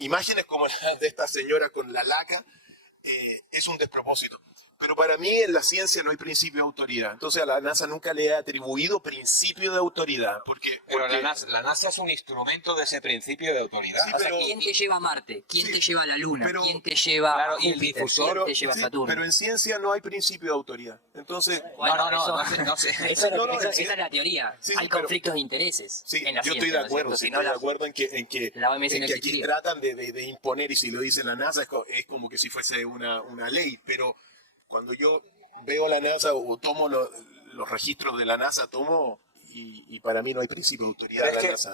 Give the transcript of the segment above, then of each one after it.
imágenes como las de esta señora con la laca es un despropósito. Pero para mí en la ciencia no hay principio de autoridad. Entonces a la NASA nunca le he atribuido principio de autoridad. Pero la NASA es un instrumento de ese principio de autoridad. Sí, pero, ¿quién te lleva a Marte? ¿Quién te lleva a la Luna? ¿Quién te lleva a Júpiter? ¿Quién te lleva a Saturno? Pero en ciencia no hay principio de autoridad. Entonces, no sé. Esa es la teoría. Hay conflictos de intereses en la ciencia. Yo estoy de acuerdo, estoy de acuerdo en que aquí tratan de imponer, y si lo dice la NASA es como que si fuese una ley, pero cuando yo veo la NASA o tomo los registros de la NASA, y para mí no hay principio de autoridad de la NASA.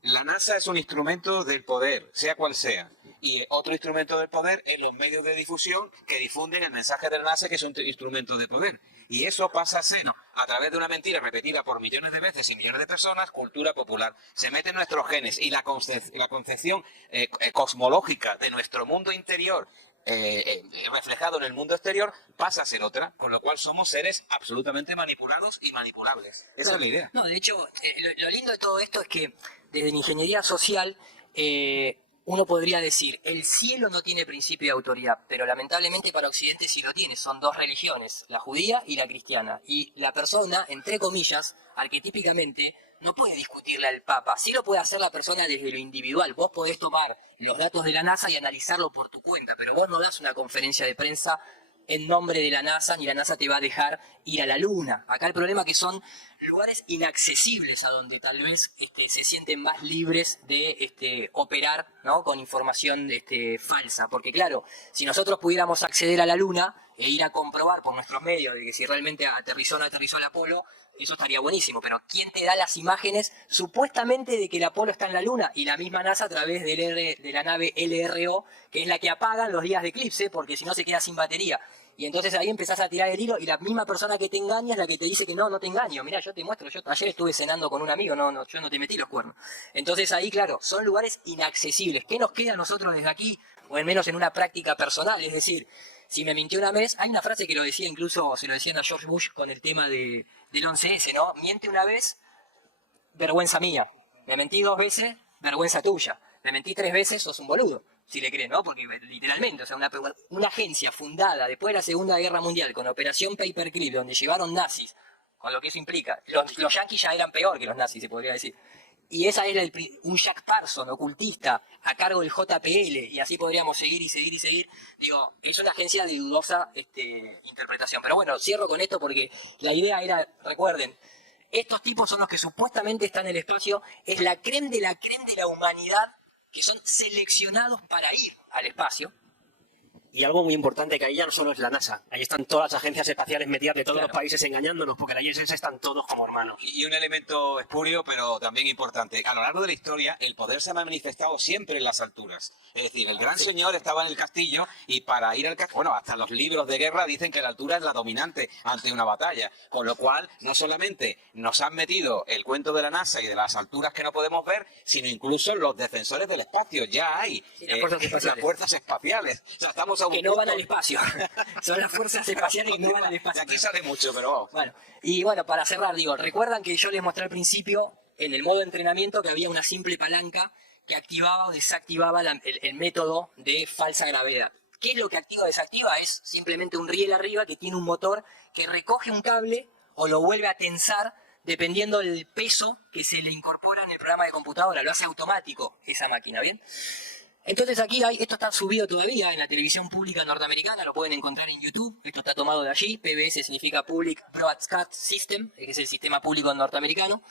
La NASA es un instrumento del poder, sea cual sea. Y otro instrumento del poder es los medios de difusión que difunden el mensaje de la NASA, que es un instrumento de poder. Y eso pasa a ser, a través de una mentira repetida por millones de veces y millones de personas, cultura popular. Se mete en nuestros genes y la concepción cosmológica de nuestro mundo interior, reflejado en el mundo exterior, pasa a ser otra, con lo cual somos seres absolutamente manipulados y manipulables. Esa es la idea. No, de hecho, lo lindo de todo esto es que desde la ingeniería social uno podría decir, el cielo no tiene principio de autoridad, pero lamentablemente para Occidente sí lo tiene. Son dos religiones, la judía y la cristiana. Y la persona, entre comillas, arquetípicamente, no puede discutirle al Papa. Sí lo puede hacer la persona desde lo individual. Vos podés tomar los datos de la NASA y analizarlo por tu cuenta, pero vos no das una conferencia de prensa en nombre de la NASA, ni la NASA te va a dejar ir a la Luna. Acá el problema es que son lugares inaccesibles a donde tal vez se sienten más libres de operar, ¿no?, con información falsa. Porque claro, si nosotros pudiéramos acceder a la Luna e ir a comprobar por nuestros medios de que si realmente aterrizó o no aterrizó el Apolo, eso estaría buenísimo. Pero ¿quién te da las imágenes supuestamente de que el Apolo está en la Luna? Y la misma NASA a través de la nave LRO, que es la que apagan los días de eclipse, porque si no se queda sin batería. Y entonces ahí empezás a tirar el hilo y la misma persona que te engaña es la que te dice que no te engaño. Mirá, yo te muestro, yo ayer estuve cenando con un amigo, yo no te metí los cuernos. Entonces ahí, claro, son lugares inaccesibles. ¿Qué nos queda a nosotros desde aquí? O al menos en una práctica personal. Es decir, si me mintió una vez, hay una frase que lo decía incluso, se lo decían a George Bush con el tema del 11S, ¿no? Miente una vez, vergüenza mía. Me mentí 2 veces, vergüenza tuya. Me mentí 3 veces, sos un boludo. Si le creen, ¿no? Porque literalmente, o sea, una agencia fundada después de la Segunda Guerra Mundial con Operación Paperclip, donde llevaron nazis, con lo que eso implica. Los yanquis ya eran peor que los nazis, se podría decir. Y esa era un Jack Parsons, ocultista, a cargo del JPL, y así podríamos seguir y seguir y seguir. Digo, es una agencia de dudosa interpretación. Pero bueno, cierro con esto porque la idea era, recuerden, estos tipos son los que supuestamente están en el espacio, es la creme de la humanidad, que son seleccionados para ir al espacio. Y algo muy importante, que ahí ya no solo es la NASA, ahí están todas las agencias espaciales metidas de todos los países engañándonos, porque la ISS están todos como hermanos. Y un elemento espurio, pero también importante. A lo largo de la historia, el poder se ha manifestado siempre en las alturas. Es decir, el gran señor estaba en el castillo y para ir al castillo, bueno, hasta los libros de guerra dicen que la altura es la dominante ante una batalla. Con lo cual, no solamente nos han metido el cuento de la NASA y de las alturas que no podemos ver, sino incluso los defensores del espacio. Ya hay las fuerzas espaciales. O sea, estamos que no van al espacio. Son las fuerzas espaciales que no van al espacio. De aquí sale mucho, pero bueno. Y bueno, para cerrar, recuerdan que yo les mostré al principio, en el modo de entrenamiento, que había una simple palanca que activaba o desactivaba el método de falsa gravedad. ¿Qué es lo que activa o desactiva? Es simplemente un riel arriba que tiene un motor que recoge un cable o lo vuelve a tensar dependiendo del peso que se le incorpora en el programa de computadora. Lo hace automático esa máquina, ¿bien? Entonces aquí esto está subido todavía en la televisión pública norteamericana, lo pueden encontrar en YouTube, esto está tomado de allí, PBS significa Public Broadcast System, que es el sistema público norteamericano.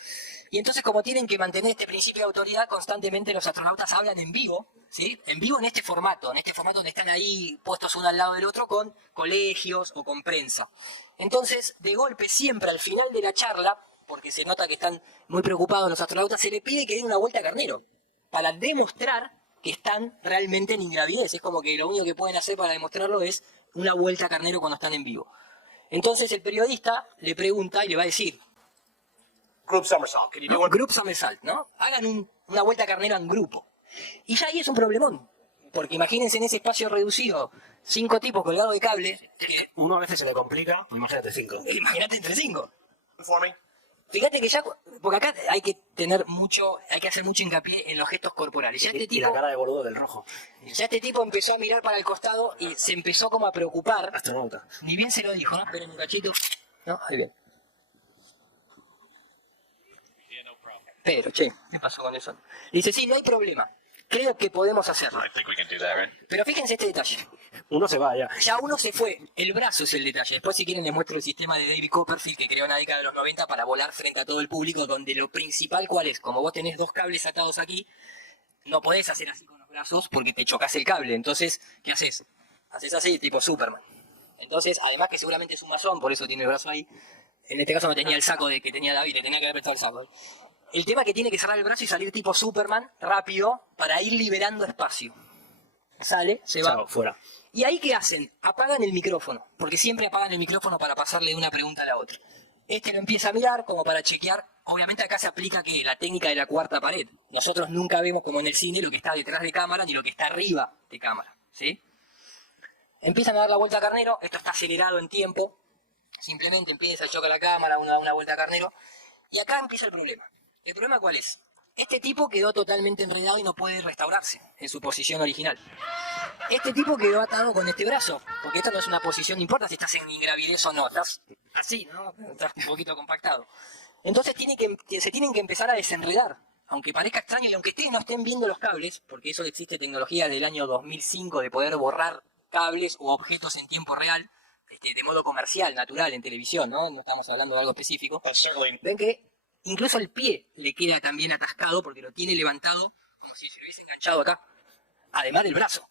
Y entonces, como tienen que mantener este principio de autoridad, constantemente los astronautas hablan en vivo, ¿sí? En vivo en este formato donde están ahí puestos uno al lado del otro con colegios o con prensa. Entonces, de golpe, siempre al final de la charla, porque se nota que están muy preocupados los astronautas, se les pide que den una vuelta a carnero, para demostrar que están realmente en ingravidez. Es como que lo único que pueden hacer para demostrarlo es una vuelta a carnero cuando están en vivo. Entonces el periodista le pregunta y le va a decir: Group somersault. Group somersault, ¿no? Hagan una vuelta a carnero en grupo. Y ya ahí es un problemón. Porque imagínense en ese espacio reducido, 5 tipos colgados de cable. Uno a veces se le complica, imagínate 5. Imagínate entre 5. Fíjate que ya, porque acá hay que hacer mucho hincapié en los gestos corporales. Ya Y la cara de boludo del rojo. ya este tipo empezó a mirar para el costado y se empezó como a preocupar. Astronauta. Ni bien se lo dijo, ¿no? Esperen un cachito. No, ahí bien. Pero, che, ¿qué pasó con eso? Dice, sí, no hay problema. Creo que podemos hacerlo. Pero fíjense este detalle. Uno se va ya. Ya uno se fue. El brazo es el detalle. Después, si quieren, les muestro el sistema de David Copperfield que creó en la década de los 90 para volar frente a todo el público, donde lo principal, ¿cuál es? Como vos tenés dos cables atados aquí, no podés hacer así con los brazos porque te chocas el cable. Entonces, ¿qué haces? Haces así, tipo Superman. Entonces, además que seguramente es un masón, por eso tiene el brazo ahí. En este caso no tenía el saco que tenía David, le tenía que haber prestado el saco. El tema es que tiene que cerrar el brazo y salir tipo Superman, rápido, para ir liberando espacio. Sale, se va. Chao, fuera. ¿Y ahí qué hacen? Apagan el micrófono, porque siempre apagan el micrófono para pasarle de una pregunta a la otra. Este lo empieza a mirar como para chequear. Obviamente acá se aplica que la técnica de la cuarta pared. Nosotros nunca vemos como en el cine lo que está detrás de cámara ni lo que está arriba de cámara, ¿sí? Empiezan a dar la vuelta a carnero, esto está acelerado en tiempo. Simplemente empieza a chocar la cámara, una vuelta a carnero. Y acá empieza el problema. ¿El problema cuál es? Este tipo quedó totalmente enredado y no puede restaurarse en su posición original. Este tipo quedó atado con este brazo, porque esto no es una posición, no importa si estás en ingravidez o no, estás así, ¿no? Estás un poquito compactado. Entonces se tienen que empezar a desenredar, aunque parezca extraño y aunque ustedes no estén viendo los cables, porque eso existe tecnología del año 2005 de poder borrar cables o objetos en tiempo real, de modo comercial, natural, en televisión, ¿no? No estamos hablando de algo específico. Ven que incluso el pie le queda también atascado porque lo tiene levantado como si se lo hubiese enganchado acá, además del brazo,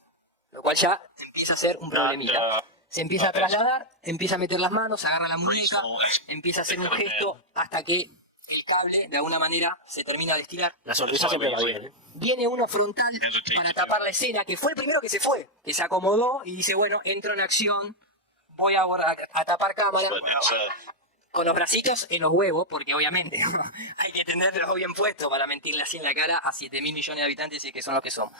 lo cual ya empieza a ser un problemita. Se empieza a trasladar, empieza a meter las manos, agarra la muñeca, empieza a hacer un gesto hasta que el cable de alguna manera se termina de estirar. La sonrisa siempre va bien, ¿eh? Viene uno frontal para tapar la escena, que fue el primero que se fue, que se acomodó y dice, bueno, entro en acción, voy a tapar cámara. Con los bracitos en los huevos, porque obviamente hay que tenerlos bien puestos para mentirle así en la cara a 7.000 millones de habitantes y que son los que son.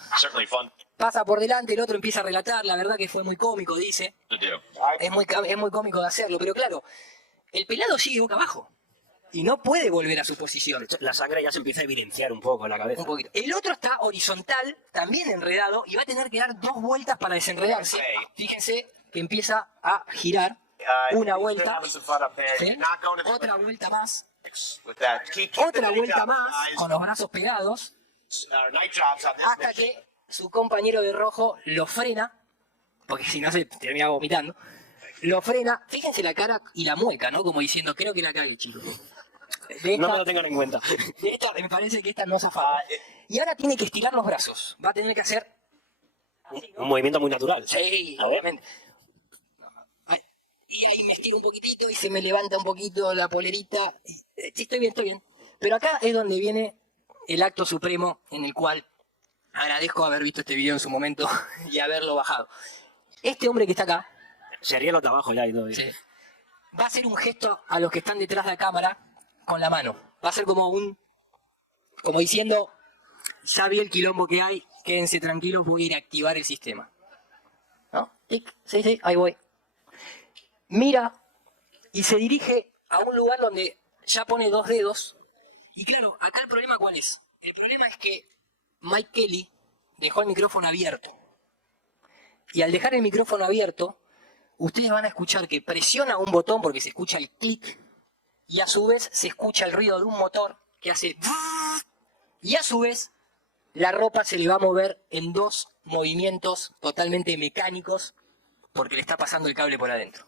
Pasa por delante, el otro empieza a relatar, la verdad que fue muy cómico, dice. Es muy cómico de hacerlo, pero claro, el pelado sigue boca abajo y no puede volver a su posición. La sangre ya se empieza a evidenciar un poco en la cabeza. Un poquito. El otro está horizontal, también enredado, y va a tener que dar 2 vueltas para desenredarse. Fíjense que empieza a girar. Una vuelta, ¿sí? Otra vuelta más, otra vuelta más, con los brazos pegados, hasta que su compañero de rojo lo frena, porque si no se termina vomitando, lo frena, fíjense la cara y la mueca, ¿no? Como diciendo, creo que la cagué, chicos. No me lo tengan en cuenta. De esta, me parece que esta no zafaba. Y ahora tiene que estirar los brazos, va a tener que hacer... Un movimiento muy natural. Sí, obviamente. Y ahí me estiro un poquitito y se me levanta un poquito la polerita. Sí, estoy bien, estoy bien. Pero acá es donde viene el acto supremo en el cual agradezco haber visto este video en su momento y haberlo bajado. Este hombre que está acá... Sería los de abajo ya y todo. Sí, va a hacer un gesto a los que están detrás de la cámara con la mano. Va a ser como diciendo, ya vi el quilombo que hay, quédense tranquilos, voy a ir a activar el sistema. ¿No? Tic, sí, ahí voy. Mira y se dirige a un lugar donde ya pone 2 dedos. Y claro, acá el problema ¿cuál es? El problema es que Mike Kelly dejó el micrófono abierto. Y al dejar el micrófono abierto, ustedes van a escuchar que presiona un botón porque se escucha el clic. Y a su vez se escucha el ruido de un motor que hace... Y a su vez la ropa se le va a mover en 2 movimientos totalmente mecánicos porque le está pasando el cable por adentro.